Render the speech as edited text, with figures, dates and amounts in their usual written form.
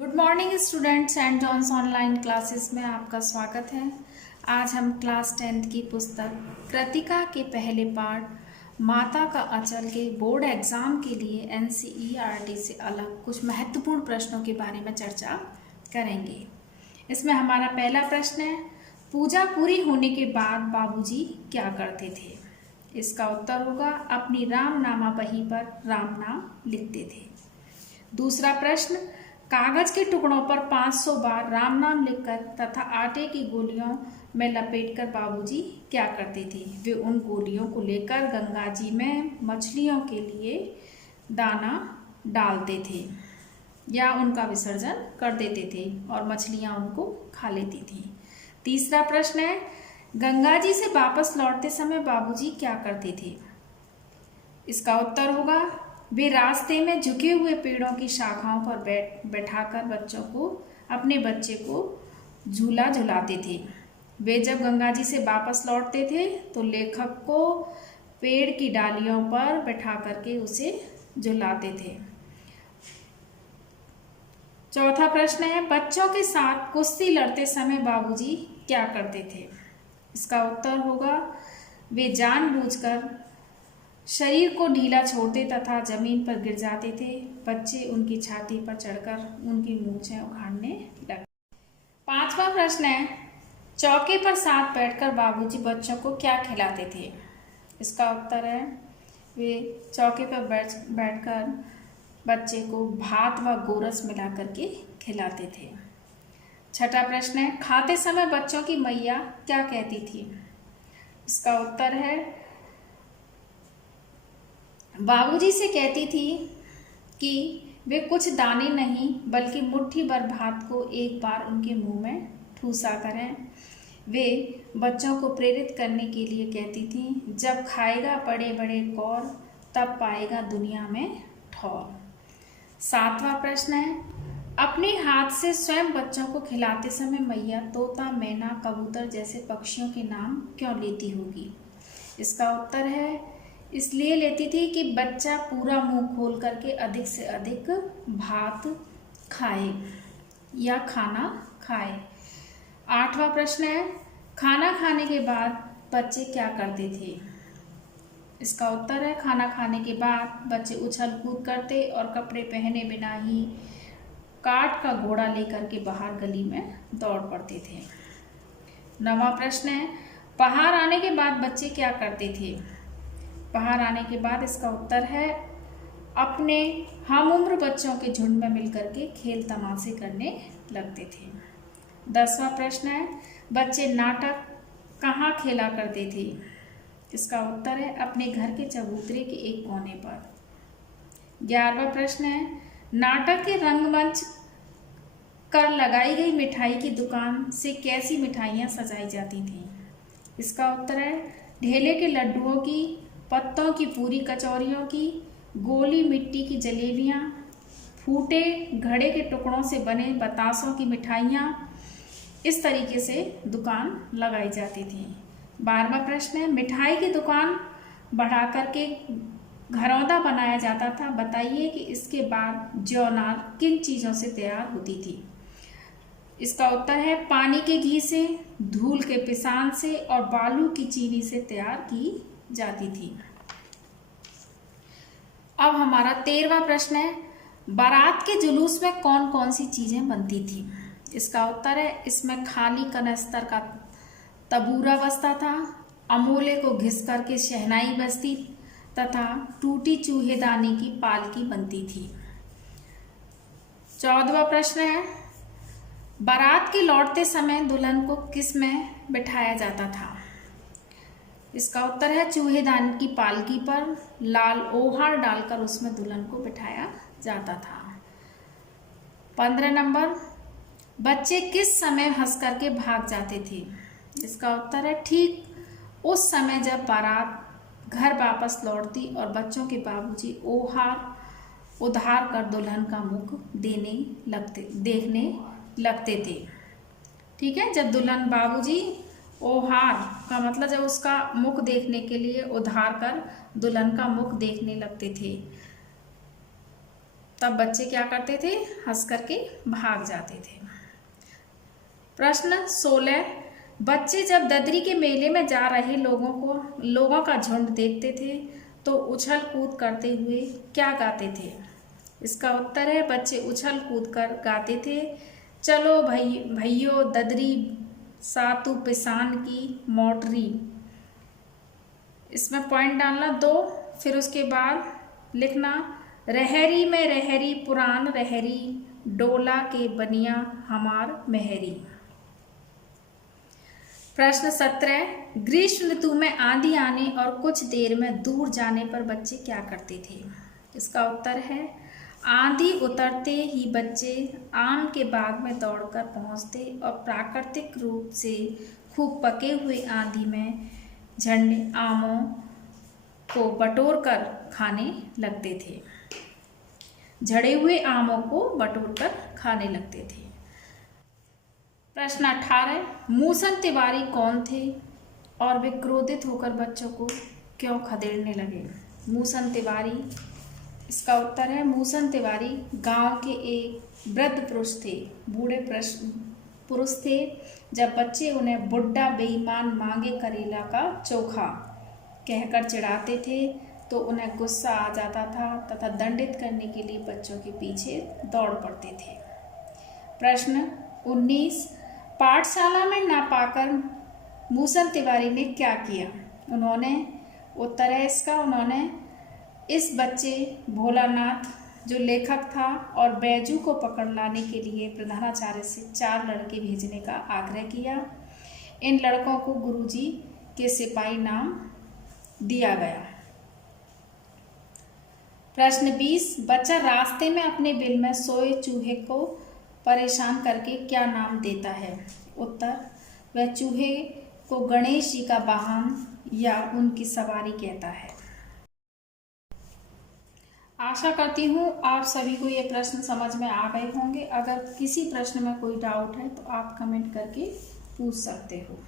Good morning students, Saint John's online classes में आपका स्वागत है। आज हम क्लास 10th की पुस्तक कृतिका के पहले पार्ट माता का अचल के बोर्ड एग्ज़ाम के लिए NCERT से अलग कुछ महत्वपूर्ण प्रश्नों के बारे में चर्चा करेंगे। इसमें हमारा पहला प्रश्न है, पूजा पूरी होने के बाद बाबूजी क्या करते थे? इसका उत्तर होगा अपनी रामनामा बही पर राम नाम लिखते थे। दूसरा प्रश्न, कागज के टुकड़ों पर 500 बार राम नाम लिखकर तथा आटे की गोलियों में लपेटकर बाबूजी क्या करते थे? वे उन गोलियों को लेकर गंगा जी में मछलियों के लिए दाना डालते थे या उनका विसर्जन कर देते थे और मछलियां उनको खा लेती थी। तीसरा प्रश्न है, गंगा जी से वापस लौटते समय बाबूजी क्या करते थे? इसका उत्तर होगा वे रास्ते में झुके हुए पेड़ों की शाखाओं पर बैठाकर अपने बच्चे को झूला झुलाते थे। वे जब गंगा जी से वापस लौटते थे तो लेखक को पेड़ की डालियों पर बैठा करके उसे झुलाते थे। चौथा प्रश्न है, बच्चों के साथ कुश्ती लड़ते समय बाबूजी क्या करते थे? इसका उत्तर होगा वे जानबूझकर शरीर को ढीला छोड़ते तथा जमीन पर गिर जाते थे। बच्चे उनकी छाती पर चढ़कर उनकी मूंछें उखाड़ने लगे। पांचवा प्रश्न है, चौके पर साथ बैठकर बाबूजी बच्चों को क्या खिलाते थे? इसका उत्तर है वे चौके पर बैठकर बच्चे को भात व गोरस मिला करके खिलाते थे। छठा प्रश्न है, खाते समय बच्चों की मैया क्या कहती थी? इसका उत्तर है बाबूजी से कहती थी कि वे कुछ दाने नहीं बल्कि मुट्ठी भर भात को एक बार उनके मुंह में ठूसा करें। वे बच्चों को प्रेरित करने के लिए कहती थी, जब खाएगा बड़े बड़े कौर तब पाएगा दुनिया में ठौर। सातवां प्रश्न है, अपने हाथ से स्वयं बच्चों को खिलाते समय मैया तोता, मैना, कबूतर जैसे पक्षियों के नाम क्यों लेती होगी? इसका उत्तर है इसलिए लेती थी कि बच्चा पूरा मुंह खोल करके अधिक से अधिक भात खाए या खाना खाए। आठवां प्रश्न है, खाना खाने के बाद बच्चे क्या करते थे? इसका उत्तर है खाना खाने के बाद बच्चे उछल कूद करते और कपड़े पहने बिना ही काठ का घोड़ा लेकर के बाहर गली में दौड़ पड़ते थे। नौवां प्रश्न है, बाहर आने के बाद बच्चे क्या करते थे? बाहर आने के बाद इसका उत्तर है अपने हम उम्र बच्चों के झुंड में मिलकर के खेल तमाशे करने लगते थे। 10वां प्रश्न है, बच्चे नाटक कहाँ खेला करते थे? इसका उत्तर है अपने घर के चबूतरे के एक कोने पर। 11वां प्रश्न है, नाटक के रंगमंच कर लगाई गई मिठाई की दुकान से कैसी मिठाइयाँ सजाई जाती थीं? इसका उत्तर है ढेले के लड्डुओं की, पत्तों की पूरी कचौरियों की, गोली मिट्टी की जलेबियाँ, फूटे घड़े के टुकड़ों से बने बतासों की मिठाइयाँ, इस तरीके से दुकान लगाई जाती थी। 12वां प्रश्न है, मिठाई की दुकान बढ़ा करके घरौंदा बनाया जाता था, बताइए कि इसके बाद ज्योनार किन चीज़ों से तैयार होती थी? इसका उत्तर है पानी के घी से, धूल के पिसान से और बालू की चीनी से तैयार की जाती थी। अब हमारा 13वां प्रश्न है, बारात के जुलूस में कौन कौन सी चीजें बनती थी? इसका उत्तर है इसमें खाली कनस्तर का तबूरा बजता था, अमोले को घिस करके शहनाई बजती तथा टूटी चूहेदानी की पालकी बनती थी। 14वां प्रश्न है, बारात के लौटते समय दुल्हन को किस में बिठाया जाता था? इसका उत्तर है चूहेदानी की पालकी पर लाल ओहार डालकर उसमें दुल्हन को बिठाया जाता था। 15 नंबर, बच्चे किस समय हंस करके भाग जाते थे? इसका उत्तर है ठीक उस समय जब बारात घर वापस लौटती और बच्चों के बाबूजी ओहार उधार कर दुल्हन का मुख देखने लगते थे। ठीक है, जब दुल्हन बाबूजी ओहार का मतलब जब उसका मुख देखने के लिए उधार कर दुल्हन का मुख देखने लगते थे। तब बच्चे क्या करते थे, हंस करके भाग जाते थे। प्रश्न 16, बच्चे जब ददरी के मेले में जा रहे लोगों का झुंड देखते थे तो उछल कूद करते हुए क्या गाते थे? इसका उत्तर है बच्चे उछल कूद कर गाते थे, चलो भैयो ददरी सातु पिसान की मोटरी। इसमें पॉइंट डालना 2, फिर उसके बाद लिखना रहरी में रहरी पुरान रहरी, डोला के बनिया हमार मेहरी। प्रश्न 17, ग्रीष्म ऋतु में आंधी आने और कुछ देर में दूर जाने पर बच्चे क्या करते थे? इसका उत्तर है आंधी उतरते ही बच्चे आम के बाग में दौड़कर पहुंचते और प्राकृतिक रूप से खूब पके हुए आंधी में झंडे आमों को बटोर कर खाने लगते थे। झड़े हुए आमों को बटोर कर खाने लगते थे। प्रश्न 18, मूसन तिवारी कौन थे और वे क्रोधित होकर बच्चों को क्यों खदेड़ने लगे? मूसन तिवारी, इसका उत्तर है मूसन तिवारी गांव के एक वृद्ध पुरुष थे, बूढ़े पुरुष थे। जब बच्चे उन्हें बुड्ढा बेईमान मांगे करेला का चोखा कहकर चिढ़ाते थे तो उन्हें गुस्सा आ जाता था तथा दंडित करने के लिए बच्चों के पीछे दौड़ पड़ते थे। प्रश्न 19, पाठशाला में ना पाकर मूसन तिवारी ने क्या किया? उत्तर है इसका, उन्होंने इस बच्चे भोलानाथ जो लेखक था और बैजू को पकड़ लाने के लिए प्रधानाचार्य से 4 लड़के भेजने का आग्रह किया। इन लड़कों को गुरुजी के सिपाही नाम दिया गया। प्रश्न 20, बच्चा रास्ते में अपने बिल में सोए चूहे को परेशान करके क्या नाम देता है? उत्तर, वह चूहे को गणेश जी का वाहन या उनकी सवारी कहता है। आशा करती हूँ आप सभी को ये प्रश्न समझ में आ गए होंगे। अगर किसी प्रश्न में कोई डाउट है तो आप कमेंट करके पूछ सकते हो।